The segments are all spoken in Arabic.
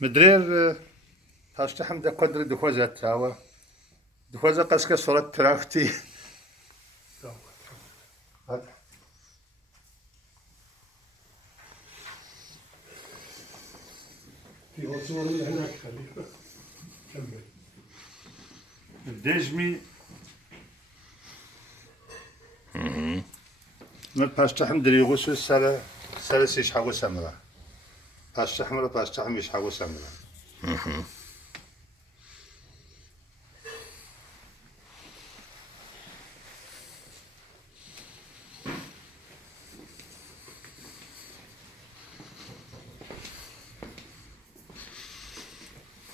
مدرير تاشتحم دا قدر دخوزة تاوى دخوزة قسك صورة تراختي في غصون اللي هناك خليفة كمل الدجمي ما تاشتحم دري غسو سالة سيش حاقو سمرا تاشتحم يش حاقو سمرا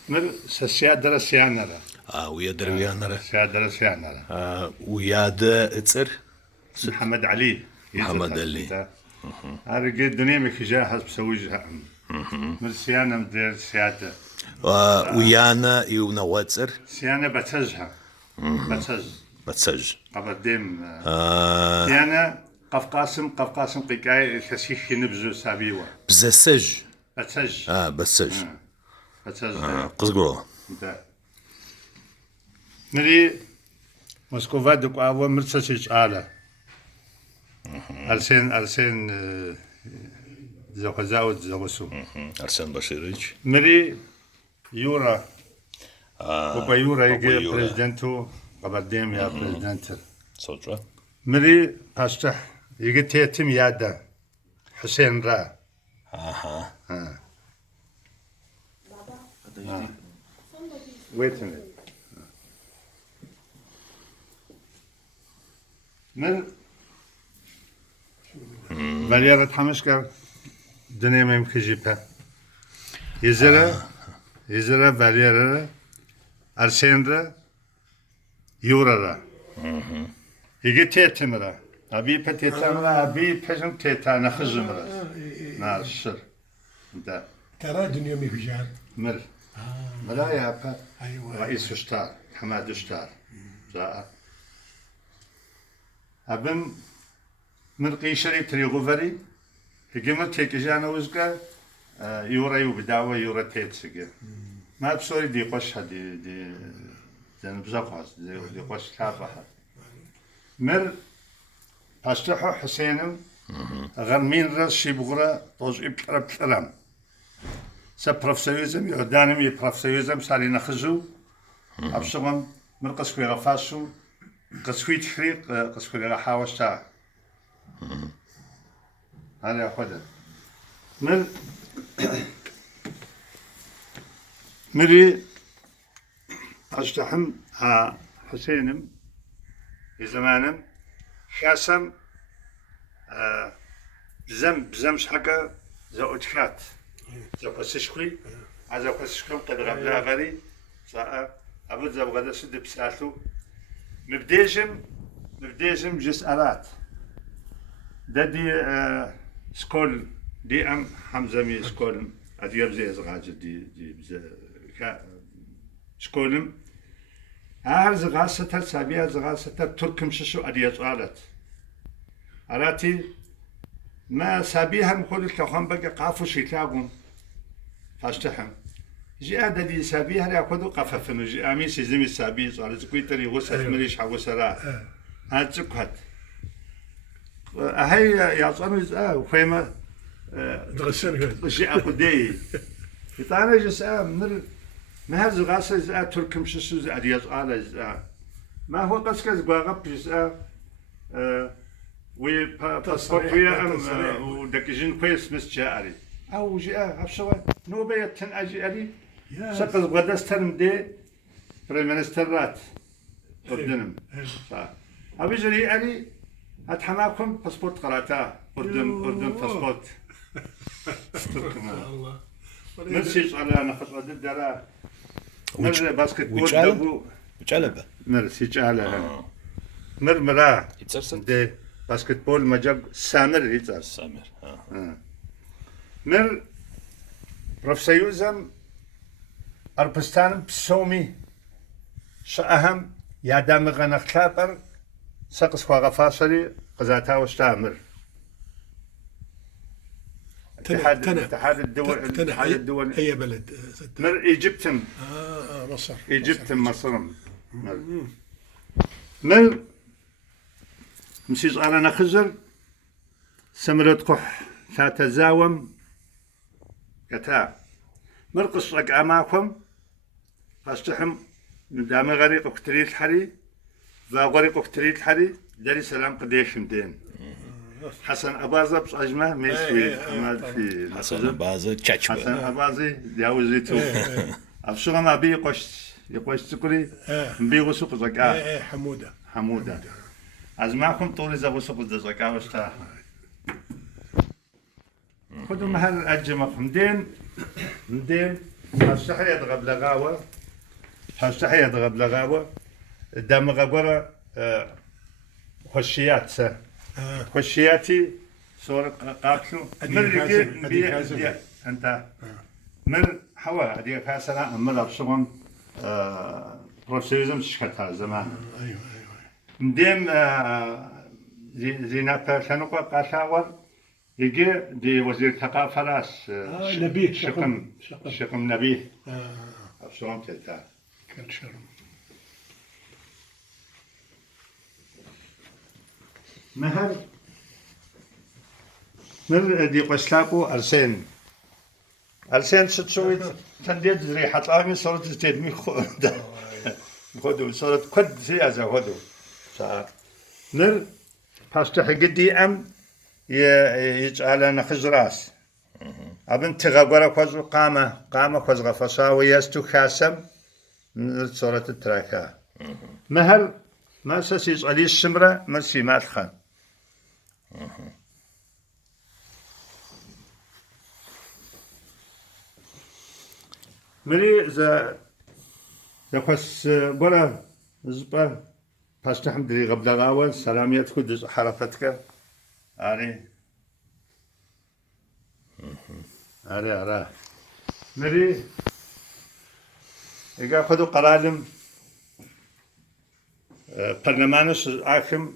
مر سيادة سيانرا ويادر ويانرا سيادة سيانرا ويادا اتسر محمد علي محمد علي هارجي الدنيا مكجاه حسب سويجها مر سيانة مدير سيادة ويانا يونا واتسر سيانة بتسجها بتسج قبديم سيانة قفقاسم قيقاي كسيخ نبزو سابيوة بزسج بتسج بتسج بتسج قصقرو مري مسكوفا دك أول مرسسج آلة أرسين زوجاوت زوجسو أرسن بشيريج مري يورا بابا يورا يجي يورا. بريزيدنتو قبديم يا بريزيدنت صوتوا مري أشتح يجي تيتم يادا حسين را Wait a minute. من فاليرة حمشكر دنيا ما يمكن جيبها يزرا فاليرة أرسين يورا يجي تيتمرا أبي بتيتمرا أبي بحجم تيتا نخزمرا نار الشر ده ترى دنيا مفجار مر ملا يا با أيوة رئيس شتار حماد شتار جاء أبن من قيشري تري غفري هجمت هيك جانا وزقا يورا يبداوة يورا تيتسقى ما بصوري دي قش دي زين بزقاس دي قش كافها مر أشتحو حسينم غرمين رأس شيبغرا طوج إبكرا بكرام سبروفسيوزم يودانم يبروفسيوزم سالي نخزو أبشغم من قسكوي غفاسو قسكوي تحريق قسكوي غحاوش تاع هذا يأخذ من مري أشتحم حسينم زمانم خاسم بزمش حقا زوجكات زو قسشكوي هذا قسشكم قد غبلا غري ساعة أبد زو غدا سد بسالو مبديجم جس أرات ددي سكول دي أم حمزة مي سكول أدياب زي زغاج دي سكولم هر زغاسة سابيا زغاسة تركم ششو أديات قالت أراتي ما سابيها مخول الكوخان بقى قافو شيتاغون فاشتحم جي أددي سابيها لأخذوا قففن جي أمي سيزمي سابي صار زكويتري غسل مريش حوسرا هاد زكوت هاي يعطوني وخيمة تغسل جي أقدي يطانا جسا من ما هذا غاسل زا تركم شسو زا أديات قال ما هو قسك زباغب جسا ويا أم ودكجين كويس مسجاري أو جاء أبشوا نوبة تنأجي علي سقط غدستن دي بريمنسترات أردنم أبي جري علي أتحماكم باسبورت قراتا أردن باسبورت الله مرسيج على نخص ضد درا مر باسكت بول دبو وجالبه مرسيج على مرمرا يتسرسل دي باسكت بول مجاب سامر يتسرس سامر مر بروفسيوزم أربستان بسومي شأهم يادام غنختابر سقس خواغ فاصلي قزاتا وستامر اتحاد الدول أي بلد مر إيجيبتن مصر إيجيبتن مصر مر مسيز على نخزر سمرت كح تتزاوم كتا مرقص لك أماكم فاستحم دام غريق اكتريت حري ذا غريق اكتريت حري داري سلام قديش مدين حسن أبازة بس أجمع ميسوي أمال في حسن أبازة تشاتشبا حسن أبازي ياوزيتو أبشر ما بي يقوش سكري بي غسوق زكاة حمودة أزمعكم طولي زغسوق زكاة واشتا خدوا محل أجمع مدين هالشحية دغب لغاوة دام غبرة خشيات خشياتي صور قاتلو من أنت من حوا هذه كاسرة أمر أبصرهم بروسيزم شكتها زمان أيوة مدين زينات شنوقة قاشاور يجي دي وزير الثقافة راس نبيه شقم نبيه أبصرهم تلتا كل شرم مهر دي قسلاقو أرسين ستسوي تنديد ريحة الأغني صورت تدمي خدو صورت قد سيازة خدو نر فاستحي قدي أم يجعل نخز راس أبن تغبر كوزو قامة كوز غفصاوي يستو خاسم من صورة التراكا مهر ما سيس علي السمرة مرسي مالخان مري ذا يقص برا زبا فاستحم دري قبل غاول سلاميات كد حرفتك أري مري إذا خدوا قرارم برلمانش آخم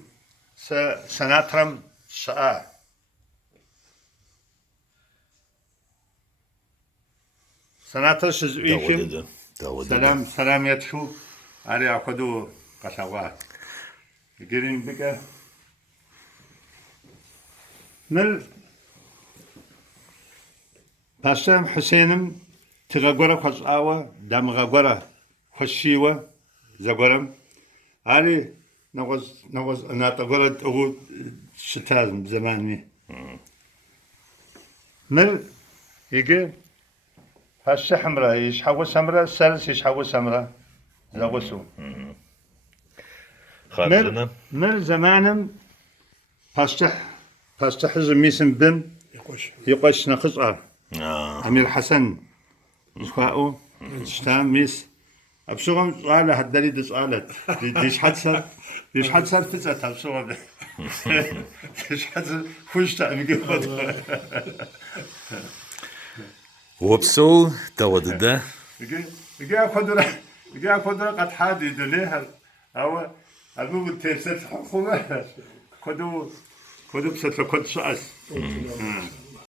سناترم ساعة سناترش زويكم سلام يتشو على أخذوا قشوات يقولين بك نل باسم حسينم تغاقورا خزعاوة دام غاقورا خشيوة زاقورم علي نغز أنا تقولت أقول شتازم زماني نل يجي هالش حمراء يشحو سمراء سلس يشحو سمراء زغسو نل زمانم فاستح زميسم بم يقش نخصة أمير حسن إخوائه شتام ميس أبشرهم سؤالة هدري دي سؤالة ديش حد صار فزت أبشرهم ديش حد خوش تأمي قوة وبسو تود ده يجي أخذنا قد حادي دليه أو المهم تيسر حكومة خدوا بسات كل سؤال